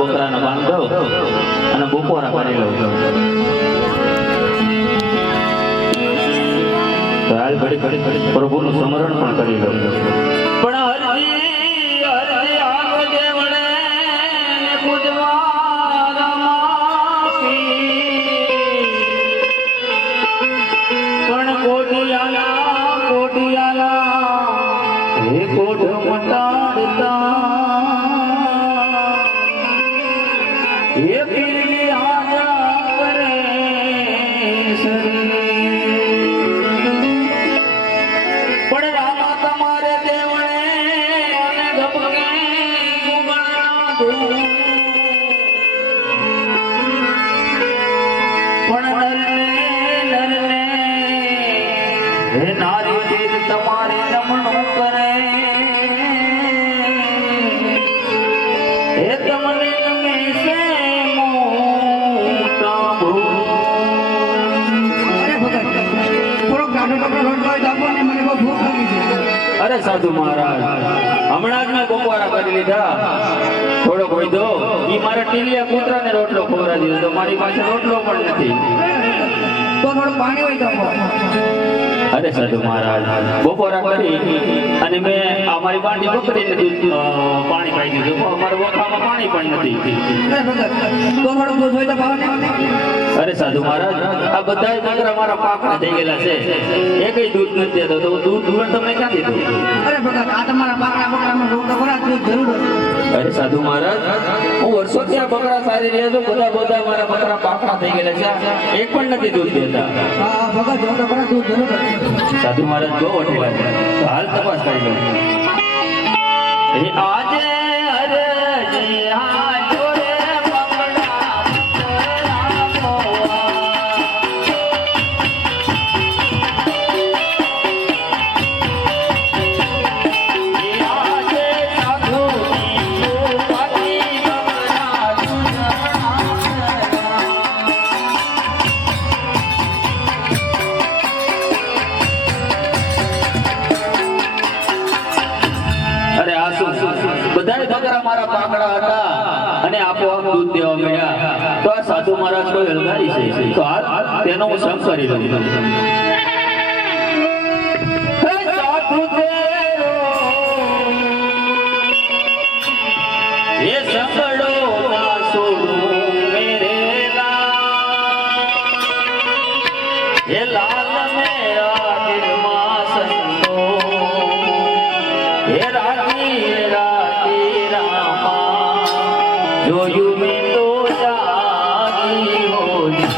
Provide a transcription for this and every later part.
બકરાનો બાંધો અને બપોરા કરી લઉં તો હાલ ઘડી પ્રભુનું સ્મરણ પણ કરી લઉં પણ હરજી હરજી આગજે વળે ને પૂજવા પણ કોટિયાલા હે કોટ મટાડતા ये फिर भी आजा करे पण रामा तुम्हारे देवळे અને ગપકે ગુગળના ધૂ પણ નરને હે નારી તેજ તમારી નમણું કરે હે તમને નમે છે અરે સાધુ મહારાજ હમણાં જ મેં બપોરા કરી લીધા થોડોક વધો ઈ મારા ટીલિયા કૂતરાને રોટલો ખવડાવી દીધો તો મારી પાસે રોટલો પણ નથી તો થોડું પાણી હોય તો અરે સાધુ મહારાજ બપોરા કરી અને મેં અમારી બાંડી બકરીને પાણી પાઈ દીધું અમારા વખામાં પાણી પણ નથી તો થોડું દૂધ હોય તો પાવ અરે સાધુ મહારાજ આ બધા બકરા મારા પાકડા થઈ ગયેલા છે એકય દૂધ નથી દેતો તો દૂધ તમને ક્યાંથી દઉં અરે ભગત આ તમારા બકરામાં રોટલો ખરા દૂધ જરૂર અરે સાધુ મહારાજ હું વર્ષોથી આ બકરા સારી રહ્યા છું બધા મારા બકરા પાકડા થઈ ગયેલા છે એક પણ નથી દૂધ દેતા હા ભગત રોટલો ખરા દૂધ જરૂર સાધુ મહારાજ બહુ વઠેલા છે તો હાલ તપાસ કરી લો આજે અરે હા જોડે બધા બકરા મારા પાકડા હતા અને આપોઆપ દૂધ દેવા મળ્યા તો આ સાધુ મહારાજ કોઈ હલગાડી છે તો હાલ તેનો હું સંગ કરી લઉં સાધુ એ સંગડો ના છોડું મેરે એ લાલ મેરા દિલમાં સંતો એ રાતી રામા જોયું મેં તો જાગી હોલી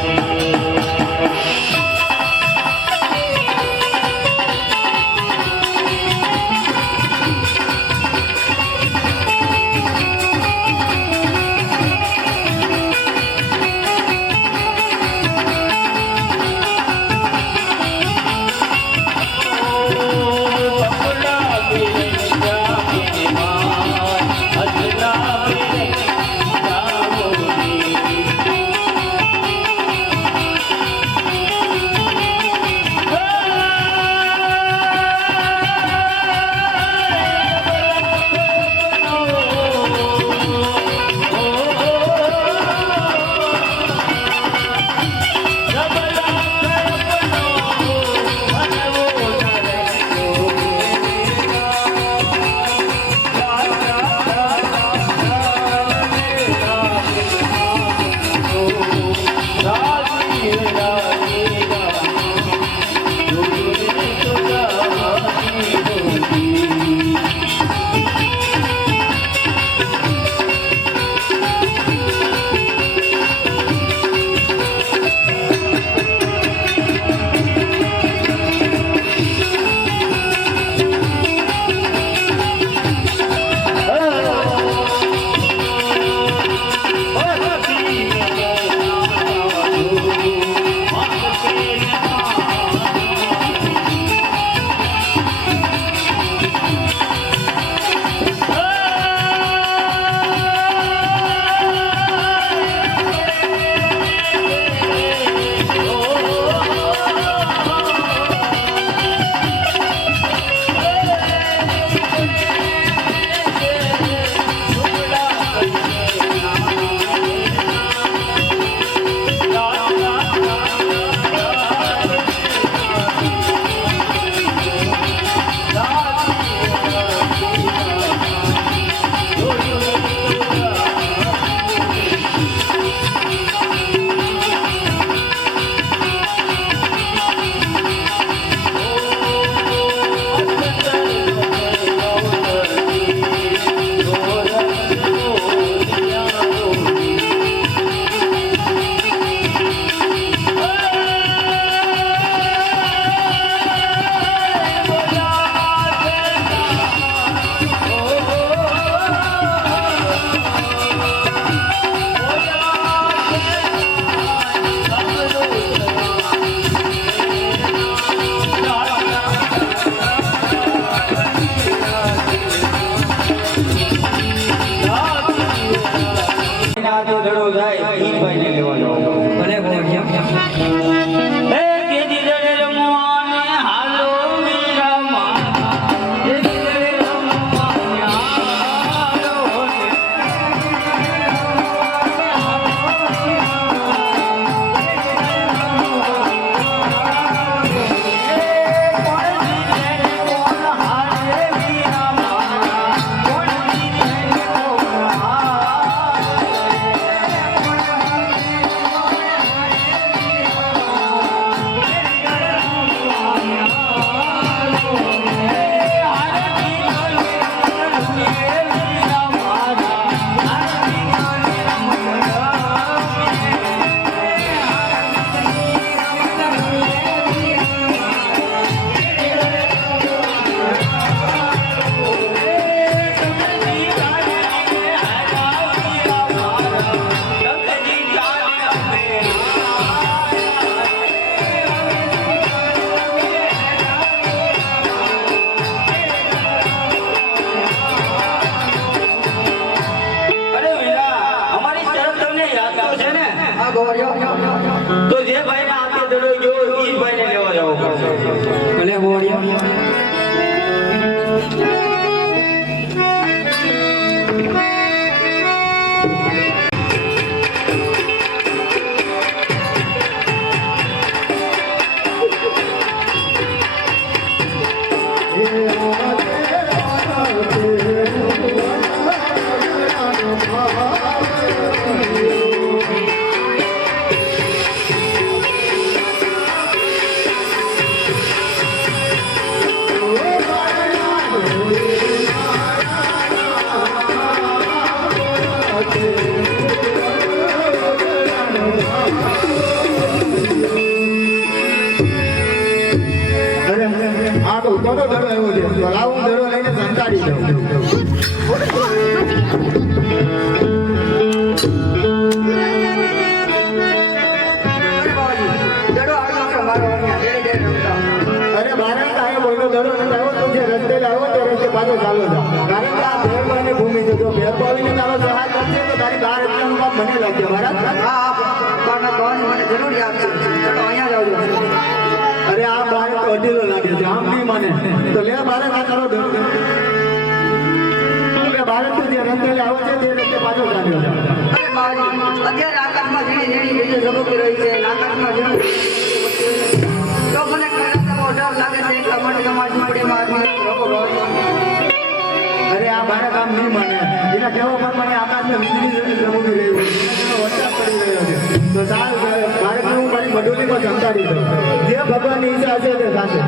લેવા જાઉં. ભલે ગોળિયા એ કેદી દડે રમવાને હાલો મીરામાં. કેદી દડે રમવાને હાલો ને. તો જે ભાઈને હાથે દડો ગયો એ જ ભાઈને લેવા જવો પડશે. ભલે ગોળિયા આ તો ઉતરતો દડો આવ્યો છે તો લાવું દડો લઈને સંતાડી દઉં. દડો આવ્યો છે મારો અહીંયા ડેડે ડેડે રમતા. અરે બારે કાંઈ બોલ્યો દડો નથી આવ્યો તો જે રસ્તે લાવ્યો તે રસ્તે પાછો ચાલો જા. કારણ કે આ ભેરભાઈની ભૂમિ છે જો ભેરભાઈને તારો સહાય કરશે તો તારી બહાર એકદમ બાપ મને લાગશે બરાબર. હા બારના કહેવાની મને જરૂરિયાત છે. ચલો અહીંયા જ આવજો. અરે આ બારે તો અઢીલો લાગે છે આમ નહીં મને તો લે બારે ના કરો દડો. બારે તો જે રસ્તે લાવ્યો છે તે રસ્તે પાછો ચાલ્યો જા. અરે બાબાજી, અત્યારે આકાશમાં ઝીણી ઝીણી વીજળી ઝબૂકી રહી છે અને આકાશમાં ઝીણું તો મને કદાચ ડર લાગે છે એટલા માટે તમારી ઝૂંપડીમાં આદમી લોકો રહે. અરે આ બારે કામ નહીં મને એના કહેવા પ્રમાણે આકાશમાં વીજળી જમુકી રહ્યું છે વરસાદ પડી રહ્યો છે તો સારું બાળકને હું મારી મડોલીમાં સંતાડી દઉં જે ભગવાનની ઈચ્છા હશે તે થશે.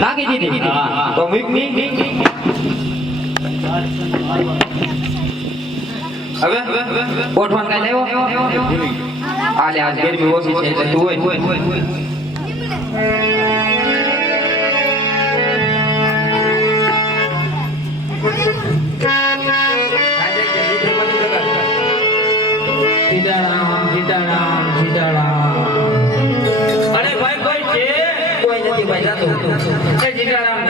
નાખી દીધી તો હવે ગોઠવણ કઈ લેવો આલે આજ ગરમી ઓછી છે એટલે તું હોય અરે ભાઈ કોઈ છે કોઈ નથી ભાઈ જાતો એ જીતારામ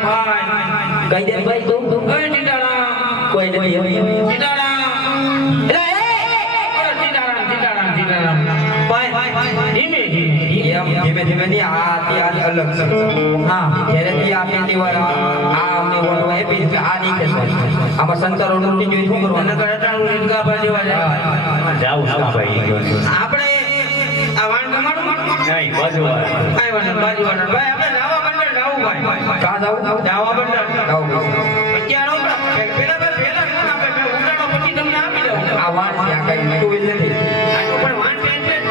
ભાઈ કઈ દે ભાઈ તું ઓય જીતારામ કોઈ નથી જીતારામ અરે જીતારામ ધીમે ધીમે ધીમે ની આ તે આ અલગ છે હા જ્યારે થી આ પહેલી વાર આ અમને બોલવા આપી કે આ નહીં કે આમાં સંતરો નું જોઈ શું કરવાનું નકર અટાણું રીંગા બાજવા જાવ ભાઈ આપણે આ વાણ કમાડું નહીં બાજુવાળા બાજુવાળા ભાઈ આપણે જાવા બંદર જાવું ભાઈ કા જાવ જાવા બંદર જાવ અત્યારે પેલા આપણે ઉડાડો પછી તમને આપી દઉં આ વાત છે આ કઈ ટુ વ્હીલ નથી પણ વાણ પેન્શન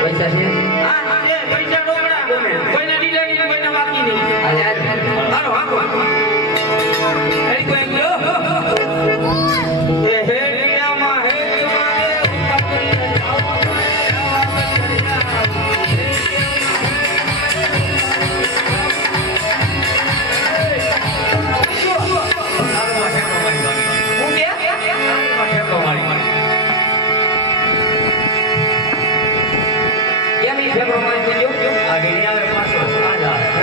પૈસા છે હા એ પૈસા ડોબડા કોઈને દીધા નહીં કોઈને બાકી નહીં હાલો હાલો એની કોઈ ગયો એ હે દુનિયામાં હે કેમ ઈ ફેરો મારી દેજો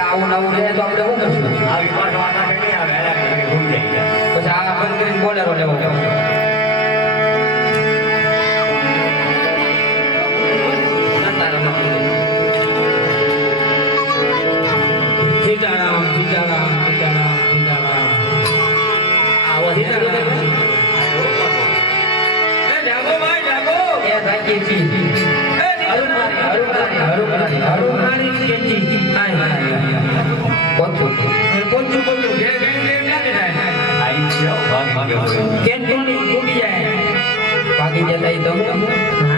આવું નવું રહે તો આપણે શું કરશું પછી આ બંધ કરીને બોલેરો લેવો સીતારામ આવો એ જાગો ભાઈ જાગો એ રાખી છી હરુણારી કેજી કોચું પોચું ઘેર લાગે થાય કેમ તૂટી જાય ભાગી જતા ઈ તો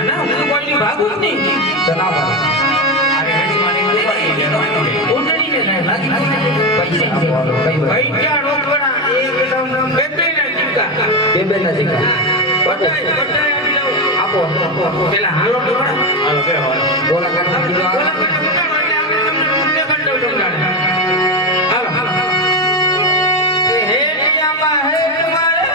ના હું કોઈની ભાગું જ નહીં ચલાવો ઉતરી જાય લાગી પૈસા આપવાનો કઈ ભાઈ પૈસા રોકડા એકદમ બેબે ના ચીકા બે ના શીખા બટાઈ આપો પેલા હાલો ટોળા બોલા કાઢી દીધો બોલા કરે ઉતારો એટલે આપણે તમને રૂપિયા કરી દઉં તમને હાલો એ હે ડિયામાં હે મારે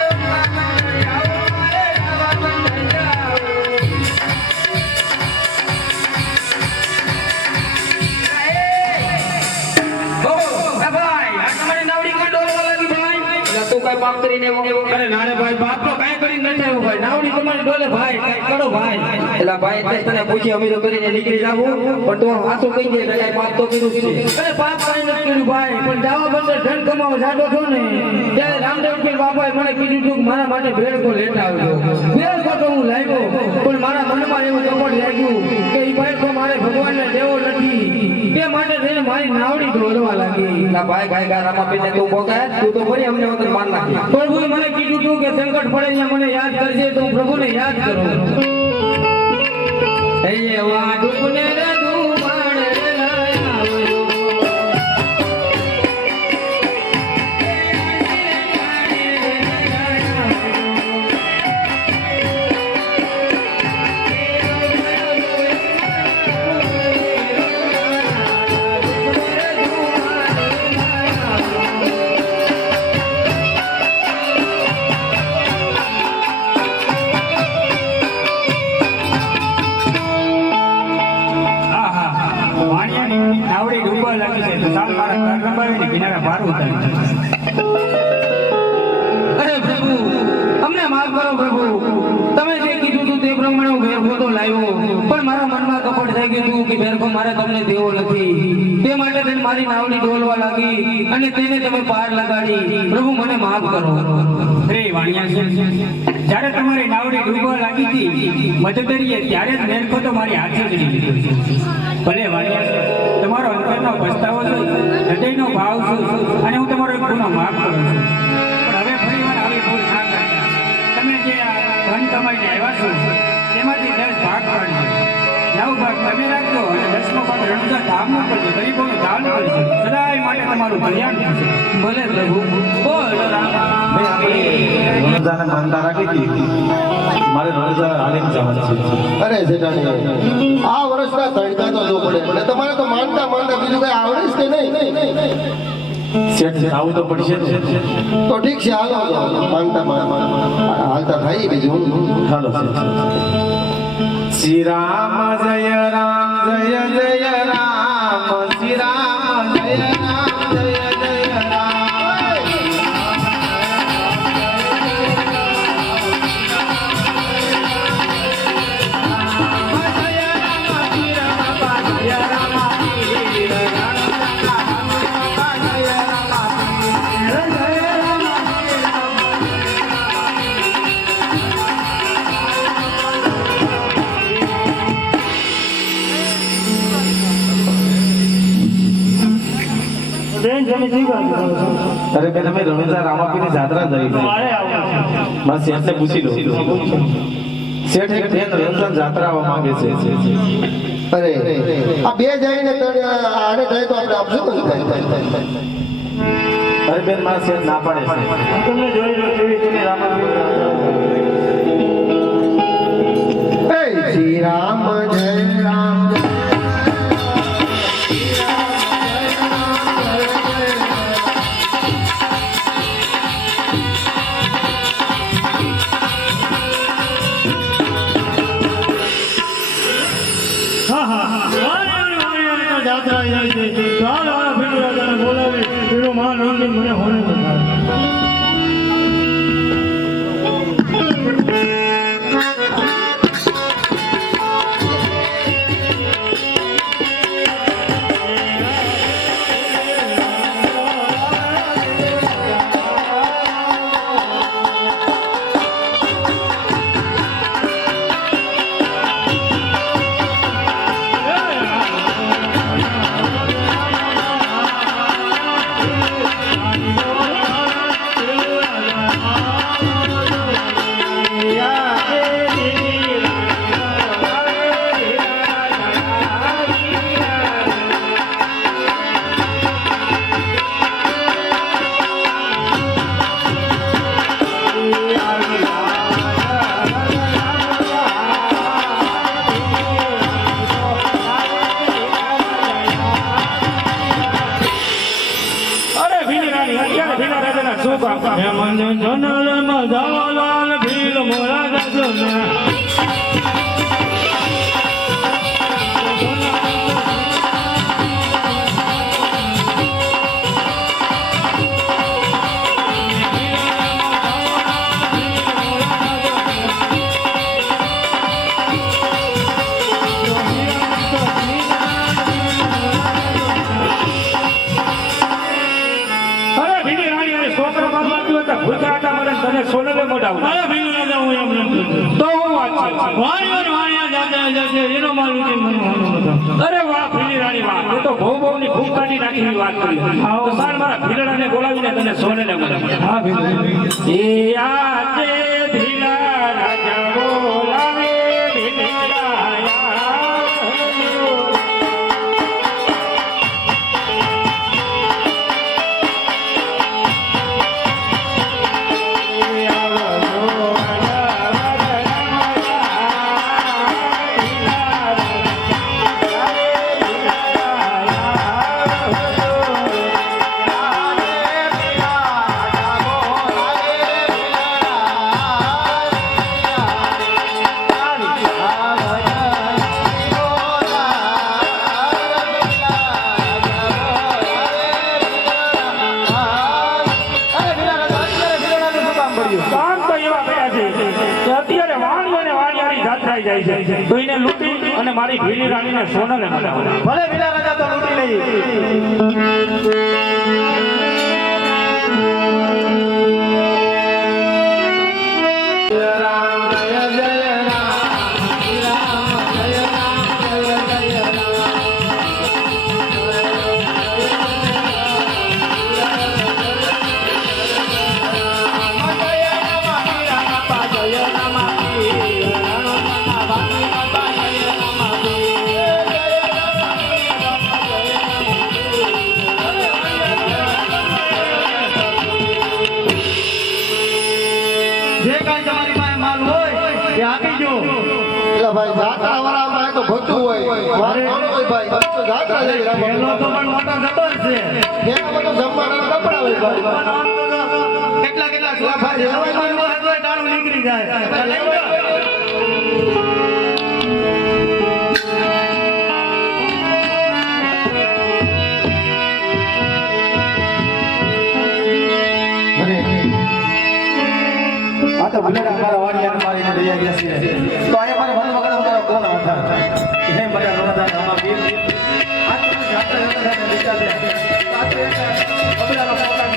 તું કઈ પાપ કરીને અરે નાને ભાઈ બાપ તો કાઈ કરીને નથી આવ્યો ભાઈ નાવડી તમારી ડોલે ભાઈ કાઈ કરો ભાઈ એલા ભાઈ એટલે તને પૂછી અમે તો કરીને નીકળી જાવું પણ તું હાથો કહી દે કે કાંઈ પાપ તો કર્યું છે અરે પાપ કાઈ નથી કર્યું ભાઈ પણ જાવા બંદર ધન કમાવા જાડો છો ને ત્યારે રામદેવજી બાપાએ મને કીધું હતું કે મારા માટે ભેળકો લેતા આવજો ભેળકો તો હું લાવ્યો પણ મારા મનમાં એવું કપટ લાગ્યું કે ઈ ભાઈ તો મારે ભગવાનને દેવો નથી તે માટે થઈને મારી નાવડી ઢોળવા લાગી ના ભાઈ ભાઈ ગારામાં પીને તું ભોગાય તું તો ફરી અમને વખત માર નાખી પ્રભુએ મને કીધું હતું કે સંકટ પડે ત્યાં મને યાદ કરજે તો હું પ્રભુને યાદ કરું હે વાડુને રે ધુમાડ રે લાવ્યો નાવડી ડૂબવા લાગી છે તો ચાલ મારા ઘર નંબર કિનારા બહાર ઉતારી અરે પ્રભુ અમને માફ કરો પ્રભુ તમે જે કીધું હતું તે પ્રમાણે હું ભેરખો તો લાવ્યો પણ મારા મનમાં કપટ થઈ ગયું હતું કે ભેરખો મારે તમને દેવો નથી તે માટે તેને મારી નાવડી ડોલવા લાગી અને તેને તમે પાર લગાડી પ્રભુ મને માફ કરો રે વાણિયા જ્યારે તમારી નાવડી ડૂબવા લાગી હતી મધદરીએ ત્યારે જ મેરખો તો મારી હાથે જ લીધો ભલે વાણિયા તમારો અંતરનો પસ્તાવો છે હૃદયનો ભાવ છે અને હું તમારો એક ગુનો માફ કરું છું પણ ધન કમાઈને આવ્યા છો તેમાંથી 10 ભાગ પાડજો. 9 ભાગ તમે રાખજો અને 10મો ભાગ રણુજા ધામનો કરજો. ગરીબોનું દાન કરજો. સદાય માટે તમારું કલ્યાણ થશે. ભલે પ્રભુ બોલ રામા. રણુજાને માનતા રાખી હતી. મારે રણુજા હાલીને જવાનું છે. અરે જેઠાણી આ વર્ષના તડકા તો જો પડે એટલે તમારે તો માનતા માનતા બીજું કઈ આવડે જ કે નહીં. શેઠ આવું તો પડશે ને. તો ઠીક છે હાલો માનતા હાલતા થાય બીજું. હાલો શ્રી રામ જય રામ જય જય રામ શ્રી રામ જય રામ જય જય રામ અરે કે તમે રણુજા રામાપીરની જાત્રા ધરી મારા શેઠને પૂછી લો. શેઠ એક બેન રણુજા જાત્રા આવવા માંગે છે. અરે આ બે જઈને આને થાય તો આપણે આપશું ને અરે બેન મારા શેઠ ના પાડે છે. તમે જોઈ લો કેવી રીતે રામાપીર શ્રી રામ જય રામ જાત્રા જાય છે ચાલ આ ભીડો રાજાને બોલાવી ભીડો માન રંગીન મને હોને બતાવે. જનરમાં જવાલાલ ભીલ મોરા જાજો ને સોનલે મોઢા અરે ભીલ રાજા હું એમ નથી તો હું વાત છે વાણિયા જાજા જાજે એનો માલ ઉઠી મને અરે વાહ ભીલી રાણી વાહ એ તો બહુ બહુ ની ભૂખ કાઢી નાખી વાત કરી તો સાર મારા ભીલડાને બોલાવીને તને સોનલે મોઢા હા ભીલ એ આજે ભીલા રાજા બોલાવે તો એને લૂંટી અને મારી ભીલી રાણીને સોનલે મળાવે ભલે ભીલા રાજા તો લૂંટી લઈ જય રામ મોટા ભાઈ જાત્રા વાળામાં તો ભતું હોય વાત ન હોય ભાઈ તો જાત્રા જેવી રાખો પેલો તો પણ મોટો જબર છે એના બધું જમવાના કપડા હોય ભાઈ કેટલા કેટલા સોફા છે ડાળું નીકળી જાય આ તો ભલે અમારા વાડિયા મારી દયા ગયા છે તો અહીંયા મારે મન વગર અમારા કોણ હતા હે મારા રોડા આમાં બી આ તો જાત્રા જતા બેટા છે આ તો એક કપડાનો ફોટા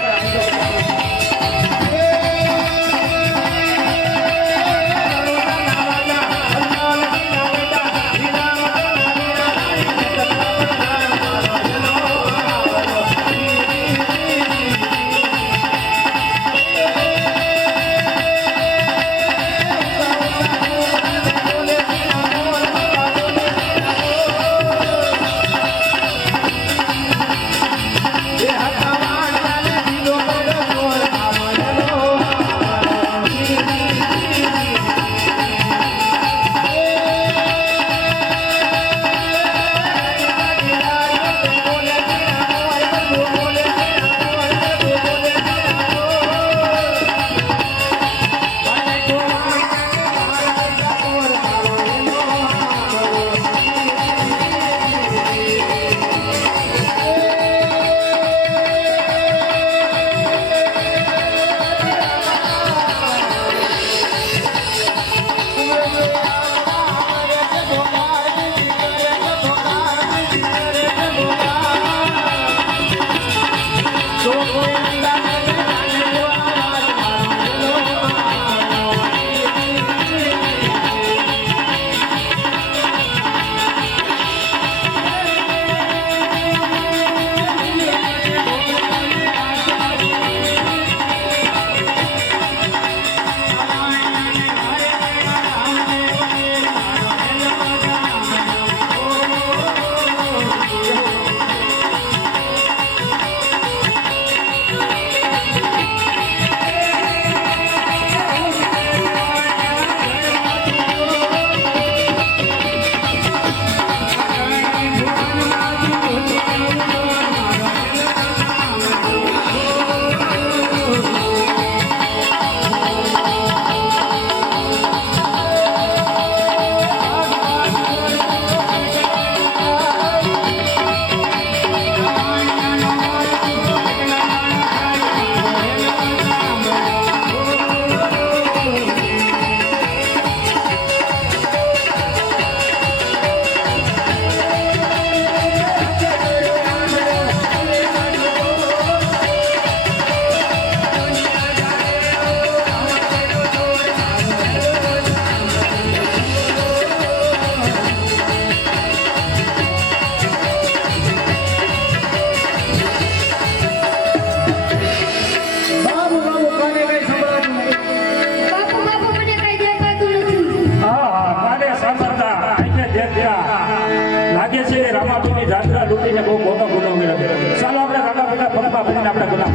લૂંટીને બહુ મોટો ગુનો કર્યો ચાલો આપણે રાગા ભેગા પગમાં પડીને આપણે ગુના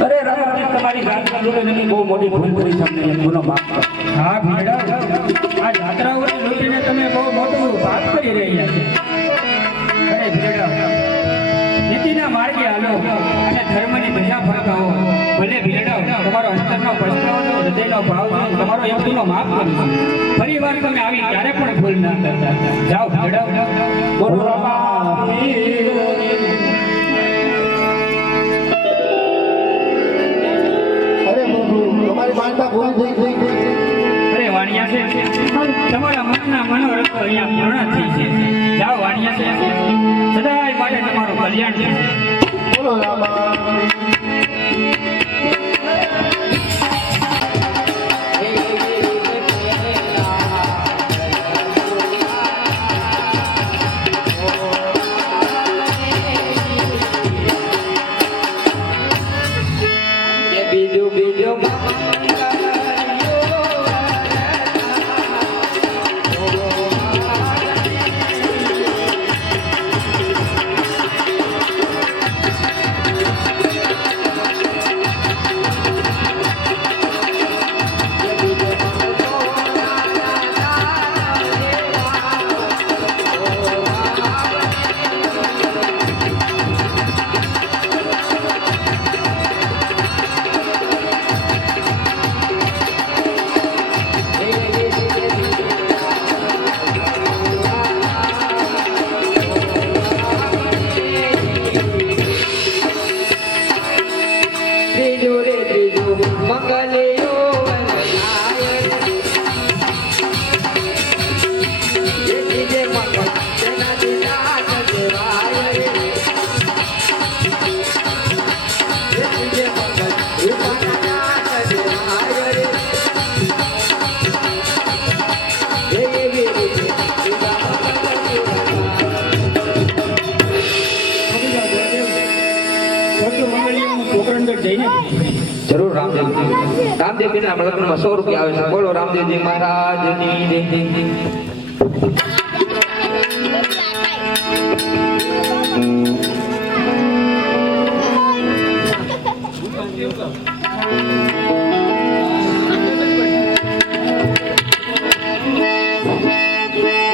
અરે રાગા તમારી જાત્રા લૂંટીને બહુ મોટી ભૂલ કરી તમને ગુનો માફ કરો હા મેડમ આ જાત્રાઓને લૂંટીને તમે બહુ મોટું પાપ કરી રહ્યા છો અરે મેડમ નીતિના માર્ગે હાલો અને ધર્મની ભજા ફરકાવો ભલે ભીડો તમારો અંતરનો પછતાવો હૃદયનો ભાવ તમારો એક ગુનો માફ કરું છું ફરી વાર તમે આવી ક્યારે પણ ભૂલ ના કરતા જાઓ મેડમ બોલો અરે પ્રભુ તમારી માનતા પૂરી થઈ ગઈ અરે વાણિયા છે તમારા મનના મનોરથ અહીંયા પૂર્ણ થઈ છે જાઓ વાણિયા છે સદાય માટે તમારું કલ્યાણ છે બોલો રામા પોકરણગઢ જઈને જરૂર રામદેવજી. રામદેવજીના લગ્નમાં 100 રૂપિયા આવે છે. બોલો રામદેવજી મહારાજની જય.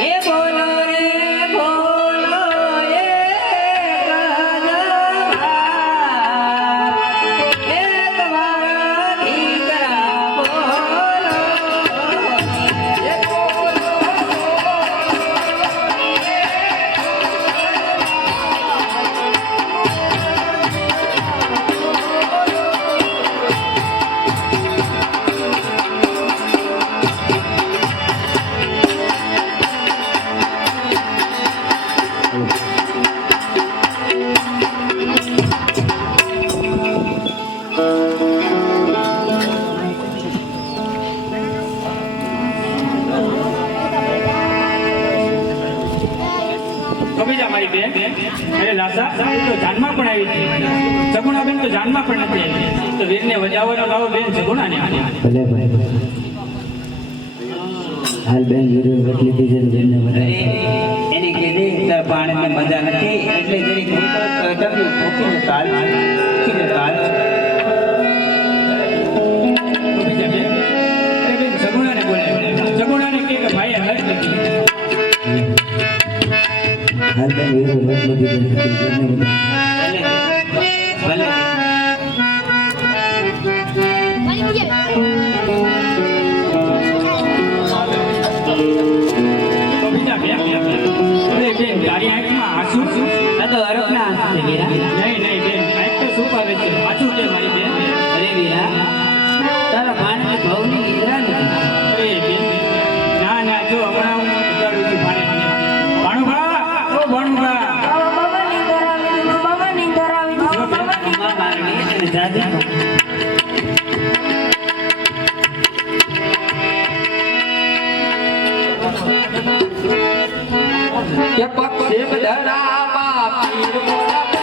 એ બોલો રે બોલો એક મારા દીકરા બોલો કબીજા મારી બેન અરે લાસા એ તો જાનમાં પણ આવી હતી. સગુણા બેન તો જાનમાં પણ નથી આવી. તો વીરને વજાવવાનો લાવો બેન સગુણાને આને. ભલે ભાઈ હાલ બેન જરૂર એટલી બીજે બેનને વધારે એની કીધી તાર પાણીની મજા નથી એટલે જરી મૂકીને તાલ મૂકીને તાલ કબીજા બેન અરે બેન સગુણાને બોલે. સગુણાને કહે કે ભાઈ હલ નથી. હાલ બેન જરૂર એટલી બીજે બેનને વધારે ભલે ભલે કબીજા બેન અરે બેન તારી આંખમાં આંસુ આ તો અરબના હાથ છે વીરા. નહીં નહીં બેન આંખ તો શું આવે છે પાછું કે મારી બેન. અરે વીરા તારા પાણીની ભવની નિદ્રા નથી. અરે બેન ના ના જો હમણાં હું ઉતારું છું પાણી. ભાણુભા ઓ ભાણુભા ઉમા મારણી અને જાજા કે પક્ષે બધામાં પીર મોરા